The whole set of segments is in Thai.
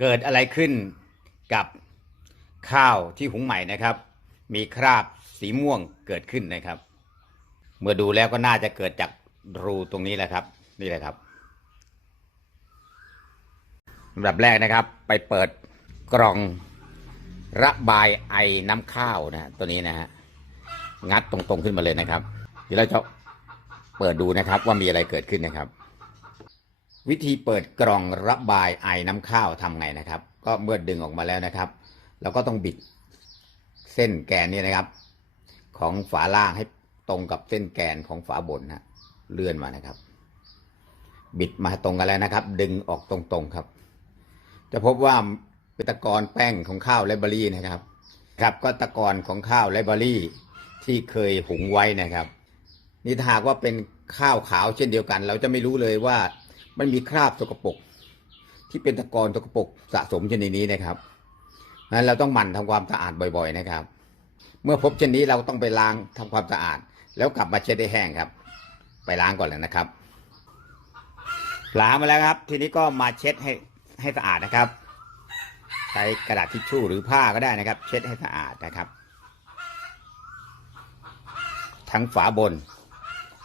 เกิดอะไรขึ้นกับข้าวที่หุงใหม่นะครับ มีคราบสีม่วงเกิดขึ้นนะครับ เมื่อดูแล้วก็น่าจะเกิดจากรูตรงนี้แหละครับ นี่แหละครับลำดับแรกนะครับ ไปเปิดกล่องระบายไอน้ำข้าวนะฮะตัวนี้นะฮะงัดตรงๆขึ้นมาเลยนะครับเดี๋ยวเราจะเปิดดูนะครับว่ามีอะไรเกิดขึ้นนะครับ วิธีเปิดกล่องระบายไอน้ำข้าวทำไงนะครับ ก็เมื่อดึงออกมาแล้วนะครับ เราก็ต้องบิดเส้นแกนนี่นะครับ ของฝาล่างให้ตรงกับเส้นแกนของฝาบนนะเลื่อนมานะครับ บิดมาตรงกันแล้วนะครับ ดึงออกตรงๆครับ จะพบว่าเป็นตะกอนแป้งของข้าวไรเบอรี่นะครับ ครับก็ตะกอนของข้าวไรเบอรี่ที่เคยหุงไว้นะครับนี่ถ้าหากว่าเป็นข้าวขาวเช่นเดียวกัน เราจะไม่รู้เลยว่า มันมีคราบสกปรกที่เป็นตะกอนสกปรกสะสมชนิดนี้นะครับนั้นเราต้องหมั่นทำความสะอาดบ่อย ๆ นะครับ เมื่อพบเช่นนี้เราต้องไปล้างทำความสะอาด แล้วกลับมาเช็ดให้แห้งครับ ไปล้างก่อนเลยนะครับ ล้างมาแล้วครับ ทีนี้ก็มาเช็ดให้ให้สะอาดนะครับ ใช้กระดาษทิชชู่หรือผ้าก็ได้นะครับ เช็ดให้สะอาดนะครับ ทั้งฝาบน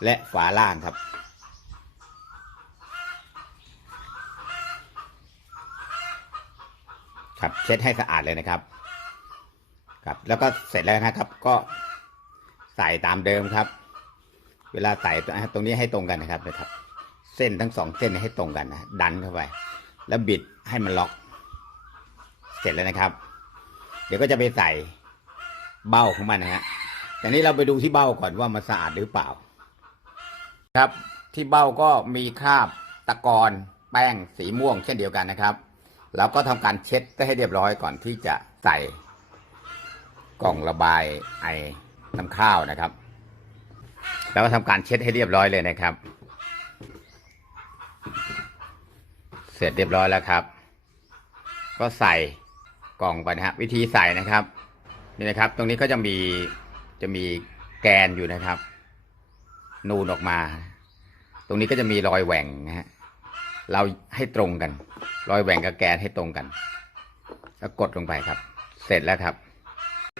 และฝาล่างครับ ครับ เช็ดให้สะอาดเลยนะครับ ครับ แล้วก็เสร็จแล้วนะครับ ก็ใส่ตามเดิมครับ เวลาใส่ตรงนี้ให้ตรงกันนะครับนะครับ เส้นทั้งสองเส้นให้ตรงกันนะดันเข้าไป แล้วบิดให้มันล็อก เสร็จแล้วนะครับ เดี๋ยวก็จะไปใส่เบ้าของมันนะฮะแต่นี้เราไปดูที่เบ้าก่อนว่ามันสะอาดหรือเปล่า ครับ ที่เบ้าก็มีคราบตะกอนแป้งสีม่วงเช่นเดียวกันนะครับ แล้วก็ทำการเช็ดให้เรียบร้อยก่อนที่จะใส่กล่องระบายไอน้ำข้าวนะครับ แล้วก็ทำการเช็ดให้เรียบร้อยเลยนะครับ เสร็จเรียบร้อยแล้วครับ ก็ใส่กล่องไปนะฮะวิธีใส่นะครับนี่นะครับ ตรงนี้ก็จะมีจะมีแกนอยู่นะครับ นูนออกมา ตรงนี้ก็จะมีรอยแหว่งนะฮะ เราให้ตรงกัน รอยแหว่งกับแกนให้ตรงกัน แล้วกดลงไปครับ เสร็จแล้วครับ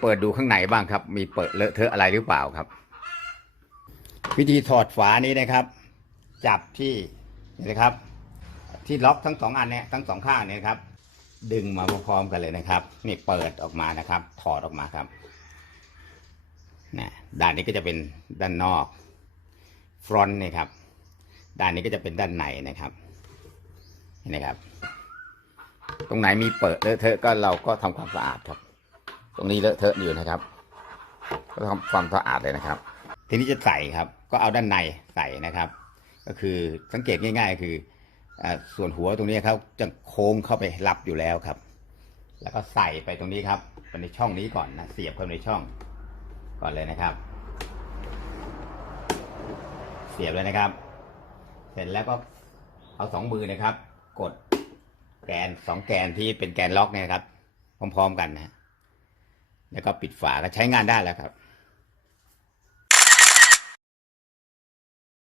เปิดดูข้างในบ้างครับ มีเปิดเลอะเทอะอะไรหรือเปล่าครับ วิธีถอดฝานี้นะครับ จับที่นี่นะครับ ที่ล็อกทั้งสองอันเนี่ยทั้งสองข้างเนี่ยครับ ดึงมาพร้อมๆกันเลยนะครับ นี่เปิดออกมานะครับ ถอดออกมาครับนะด้านนี้ก็จะเป็นด้านนอกฟรอนต์นี่ครับ ด้านนี้ก็จะเป็นด้านในนะครับ นะครับ ตรงไหนมีเปิดเลอะเทอะก็เราก็ทำความสะอาดครับ ตรงนี้เลอะเทอะอยู่นะครับ ก็ทำความสะอาดเลยนะครับ ทีนี้จะใส่ครับ ก็เอาด้านในใส่นะครับ ก็คือสังเกตง่าย ๆ คืออส่วนหัวตรงนี้ครับจะโค้งเข้าไปรับอยู่แล้วครับ แล้วก็ใส่ไปตรงนี้ครับไปในช่องนี้ก่อนนะเสียบเข้าในช่องก่อนเลยนะครับ เสียบเลยนะครับ เสร็จแล้วก็เอาสองมือนะครับ กดแกนสองแกนที่เป็นแกนล็อกเนี่ยครับ พร้อมๆกันนะแล้วก็ปิดฝาก็ใช้งานได้แล้วครับ